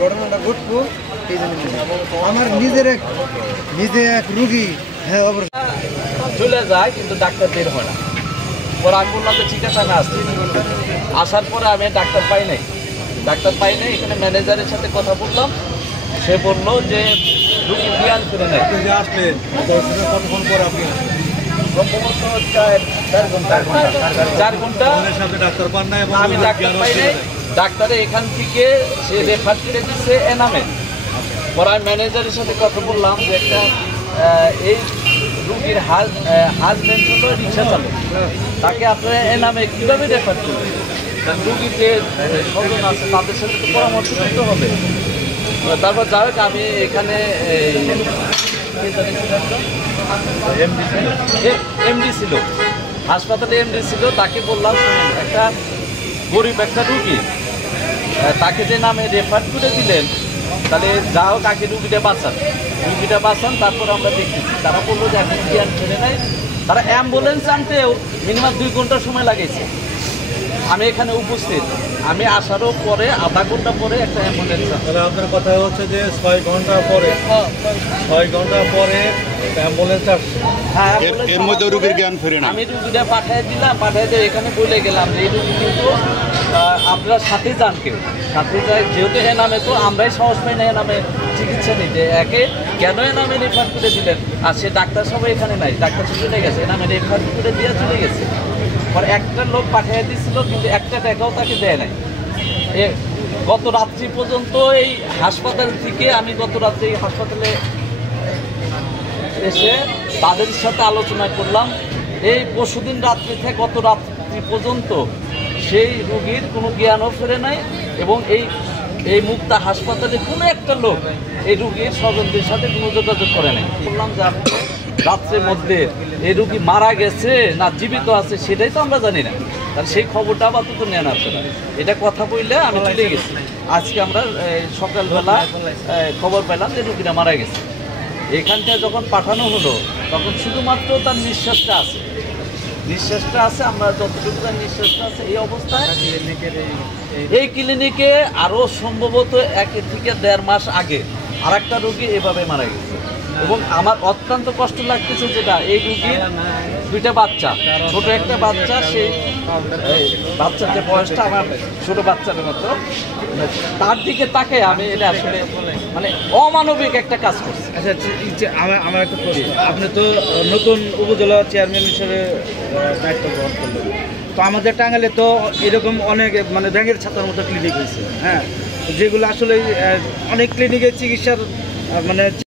ঘটনাটা ঘটবো আমার নিজে এক রুগী চলে যায়, কিন্তু ডাক্তার বের হয় না। পরে আমি বললাম যে ঠিক আছে আমি আসছি। আসার পরে আমি ডাক্তার পাই নাই। এখানে ম্যানেজারের সাথে কথা বললাম। সে বললো যে রুগী জ্ঞান ফিরে নেয়। আসলেন কতক্ষণ পর আপনি? সম্ভবত 4 ঘন্টা ডাক্তার পান নাই? আমি ডাক্তার পাই নাই। ডাক্তারে এখান থেকে সে রেফার করে দিচ্ছে এনামে। পরে আমি ম্যানেজারের সাথে কথা বললাম যে একটা এই রুগীর হাজব্যান্ড হলো রিক্সা চালক, তাকে আপনারা এনামে কীভাবে রেফার করবেন? রুগীর যে স্বজন আছে তাদের সাথে তো পরামর্শ করতে হবে। তারপর যাই হোক আমি এখানে এমডি ছিল, হাসপাতালে এমডি ছিল, তাকে বললাম একটা গরিব একটা রুগী, তাকে যে নামে রেফার করে দিলেন, তাহলে যা হোক আগে রুগীটা বাঁচান, তারপর আমরা দেখতেছি। তারা বললো যে এখন জ্ঞান ছেড়ে নেয়। তারা অ্যাম্বুলেন্স আনতেও মিনিমাম 2 ঘন্টা সময় লাগিয়েছে। আমি এখানে উপস্থিত, আমি আসারও পরে আধা ঘন্টা পরে একটা অ্যাম্বুলেন্স। তাহলে আপনার কথা হচ্ছে যে 6 ঘন্টা পরে অ্যাম্বুলেন্স আসছে। হ্যাঁ, এর মধ্যে রোগীর জ্ঞান ফেরে না। আমি রুগীটা পাঠিয়ে দিয়ে এখানে বলে গেলাম যে এই রুগী কিন্তু আপনারা সাথে যান, কেউ সাথে যায়, যেহেতু এ নামে তো আমরাই সাহস পাই না এ নামে চিকিৎসা নিতে। একে কেন এ নামে রেফার করে দিলেন? আর সে ডাক্তার সবাই এখানে নাই, ডাক্তার চলে গেছে, এ নামে রেফার করে দিয়ে চলে গেছে। পরে একটা লোক পাঠিয়ে দিচ্ছিল, কিন্তু একটা টাকাও তাকে দেয় নাই। গত রাত্রি পর্যন্ত এই হাসপাতাল থেকে আমি গত রাত্রে এই হাসপাতালে এসে তাদের সাথে আলোচনা করলাম। এই পরশুদিন রাত্রি থেকে গত রাত্রি পর্যন্ত সেই রোগীর কোনো জ্ঞানও ফেরে নাই, এবং এই মুক্তা হাসপাতালে কোনো একটা লোক এই রোগীর স্বজনদের সাথে কোনো যোগাযোগ করে নাই। বললাম যে আপনি রাত্রের মধ্যে এই রোগী মারা গেছে না জীবিত আছে সেটাই তো আমরা জানি না, তাহলে সেই খবরটা আপাতত নেন আপনারা। এটা কথা বললে আমি চলে গেছি। আজকে আমরা সকালবেলা খবর পেলাম যে রোগীরা মারা গেছে। এখানটা যখন পাঠানো হলো তখন শুধুমাত্র তার নিঃশ্বাসটা আছে, আমরা যতটুকু তার নিঃশ্বাসটা আছে। এই অবস্থায় এই ক্লিনিকে আরও সম্ভবত 1 থেকে 1.5 মাস আগে আর একটা রোগী এভাবে মারা গেছে। এবং আমার অত্যন্ত কষ্ট লাগতেছে যেটা এই রোগীর 2টা বাচ্চা, ছোট একটা বাচ্চা, সেই বাচ্চার যে বয়সটা আমার ছোট বাচ্চার মতো, তার দিকে তাকে আমি এটা আসলে মানে অমানবিক একটা কাজ করছি। আচ্ছা, আমার একটা প্রশ্ন, আপনি তো নতুন উপজেলা চেয়ারম্যান হিসেবে দায়িত্ব গ্রহণ করলেন, তো আমাদের টাঙ্গাইলে তো এরকম অনেক মানে ব্যাঙের ছাতার মতো ক্লিনিক হয়েছে, হ্যাঁ, যেগুলো আসলে অনেক ক্লিনিকে চিকিৎসার মানে